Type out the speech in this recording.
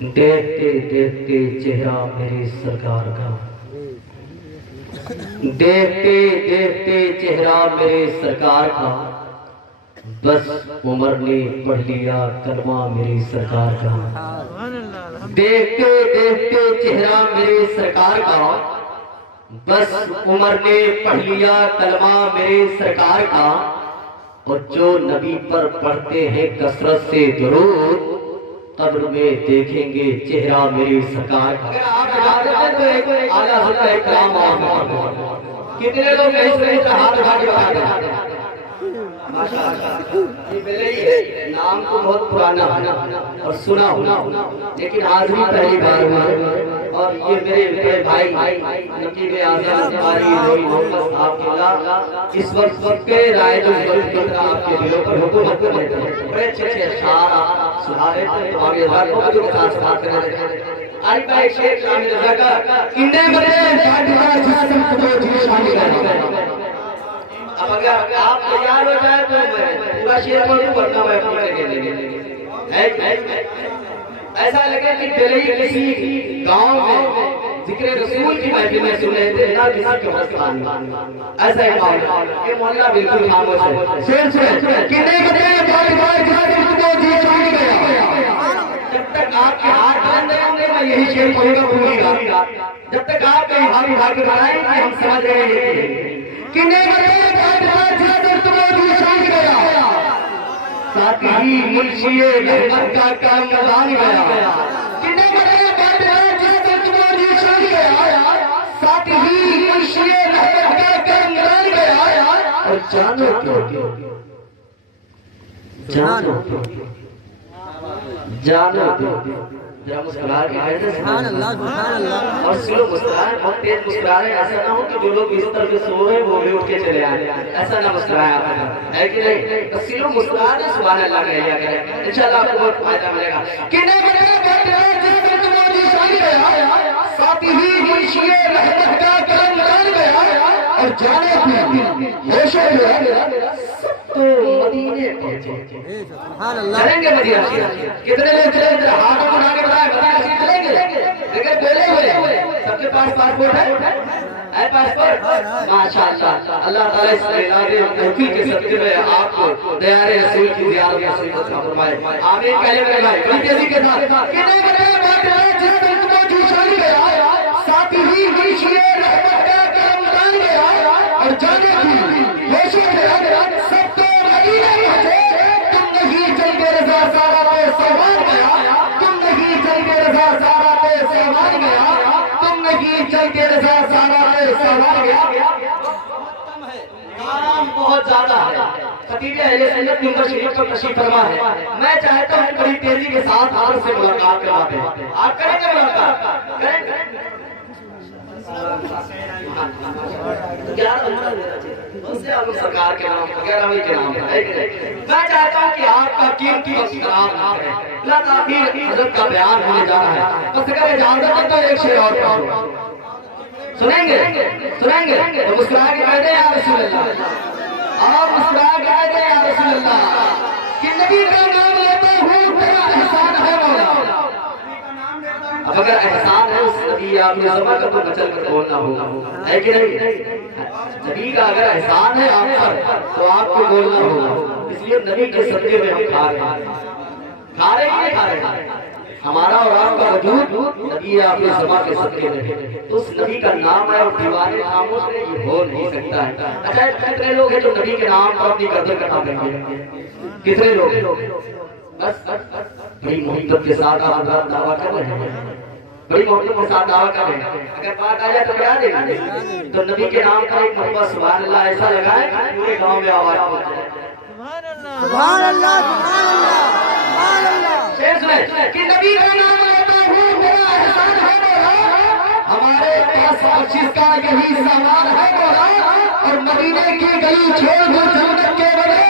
دیکھتے دیکھتے چہرہ میری سرکار کا، دیکھتے دیکھتے چہرہ میرے سرکار کا، بس عمر نے پڑھ لیا کلمہ میری سرکار کا۔ دیکھتے دیکھتے چہرہ میرے سرکار کا، بس عمر نے پڑھ لیا کلمہ میرے سرکار کا۔ اور جو نبی پر پڑھتے ہیں کثرت سے درود، قبر میں دیکھیں گے چہرہ میری سرکار کا۔ اعلیٰ حضرت اکرام اور کتنے لوگ اس میں ہاتھ اٹھا کے بتا دیں؟ یہ پہلے ہی ہے، نام تو بہت پرانا اور سنا ہونا، لیکن آج بھی پہلی بار ہوا ہے۔ اور یہ میرے بھائی نقیب اعظم قاری روی محمد صاحب کی اس وقت کے رائے جو آپ کے دلوں پر حکومت کرتے ہیں، بڑے اچھے اچھے اشعار سنارے تھے، تمام ازار کو جو ساتھ کرنے تھے۔ آج میں ایک شیخ شامل رضا کا کنے مرے فاتحہ جسم کو جی شامل کرنے۔ اب اگر آپ تیار ہو جائے تو میں پورا شعر پڑھوں ورنہ میں اپنی جگہ لے لیں۔ ایسا لگے کہ پہلے ہی کسی گاؤں میں ذکر رسول کی محفل میں سن رہے تھے، نہ کسی کے مستان میں۔ ایسا ایک محلہ، یہ محلہ بالکل خاموش ہے۔ شعر سنیں، کنے مرے فاتحہ جسم کو جی شامل گیا۔ جب تک آپ کے ہاتھ بند نہیں ہوں گے میں یہی شعر پڑھوں گا پوری رات۔ جب تک آپ کہیں ہاتھ اٹھا کے بنائیں کہ ہم سمجھ رہے ہیں کنے مرے فاتحہ جسم کو جی شامل گیا، ساتھ ہی منشی رحمت کا کرم دان گیا۔ کنے مرے فاتحہ جسم کو جی شامل گیا، ساتھ ہی منشی رحمت کا کرم دان گیا۔ اور جانو کیوں، جانو کیوں، جانو کیوں، ذرا مسکرا کے کہتے ہیں سبحان اللہ سبحان اللہ۔ اور سلو مسکرائیں، بہت تیز مسکرائیں، ایسا نہ ہو کہ جو لوگ اس طرف سے سو رہے ہیں وہ بھی اٹھ کے چلے آئیں، ایسا نہ مسکرائیں آپ ہے کہ نہیں؟ سلو مسکرائیں سبحان اللہ کہہ لیا کریں، انشاءاللہ آپ کو بہت فائدہ ملے گا۔ کنے مرے فاتحہ جسم کو جی شامل گیا، ساتھ ہی منشی رحمت کا کرم دان گیا۔ اور جانے کیوں، ہوش جو ہے تو مدینے پہنچے، چلیں گے مدینہ۔ کتنے لوگ چلیں گے؟ ہاتھ اٹھا کے بتائیں، مدینہ چلیں گے؟ لیکن پہلے ہوئے سب کے پاس پاسپورٹ ہے پاسپورٹ؟ ماشاءاللہ، اللہ تعالیٰ اس اعلان محفل کے صدقے میں آپ کو دیار رسول کی زیارت نصیب عطا فرمائے۔ آمین کہہ لیں میرے بھائی بڑی تیزی کے ساتھ۔ کنے مرے فاتحہ جسم کو جی شامل گیا، ساتھ ہی منشی رحمت کا کرم دان گیا۔ اور جانے کیوں، ہوش جو ہے سب تو مدینے پہنچے، تم نہیں چل کے رضا سارا پہ سامان گیا، تم نہیں چل کے رضا سارا پہ سامان گیا، تم نہیں چل کے رضا سارا پہ سامان گیا۔ کام بہت زیادہ ہے، خطیب اہل سنت نمبر شریف پر تشریف فرما ہے۔ میں چاہتا ہوں بڑی تیزی کے ساتھ آپ سے ملاقات کروا دیں۔ آپ کریں گے ملاقات؟ کریں گے؟ سرکار کے نام وغیرہ کے نام میں چاہتا ہوں کہ آپ کا قیمتی وقت خراب نہ کریں۔ اللہ تعالیٰ حضرت کا بیان ہونے جا رہا ہے، بس اگر اجازت ہے تو ایک شعر اور پڑھوں۔ سنیں گے سنیں گے تو مسکرا کے کہہ دیں یا رسول اللہ، اور مسکرا کے کہہ دیں یا رسول اللہ کہ نبی کا نام لیتا ہوں بڑا احسان ہے مولا۔ اب اگر احسان ہے اس نبی آپ نے زمان کا تو بچل کر بولنا ہوگا، ہے کہ نہیں؟ نبی کا اگر احسان ہے آپ پر تو آپ کو بولنا ہوگا۔ اس لیے نبی کے صدقے میں ہم کھا رہے ہیں، کھا رہے ہیں، کھا رہے ہیں۔ ہمارا اور آپ کا وجود نبی آپ نے زمان کے صدقے میں، تو اس نبی کا نام ہے اور دیوانے خاموش میں یہ ہو نہیں سکتا ہے۔ اچھا کتنے لوگ ہیں جو نبی کے نام پر اپنی گردن کٹا دیں گے؟ کتنے لوگ؟ بس بڑی محبت کے ساتھ آپ دعویٰ کر رہے ہیں، بڑی محبت کے ساتھ دعویٰ کر رہے ہیں۔ اگر بات آ جائے تو کیا دیں گے؟ تو نبی کے نام پر ایک مرتبہ سبحان اللہ ایسا لگائے کہ پورے گاؤں میں آواز پہنچ جائے۔ سبحان اللہ سبحان اللہ سبحان اللہ۔ شیخ سنیں کہ نبی کا نام لیتا ہوں بڑا احسان ہے مولا، ہمارے پاس بخشش کا یہی سامان ہے مولا، اور مدینے کی گلی چھوڑ دو جنت کے بڑے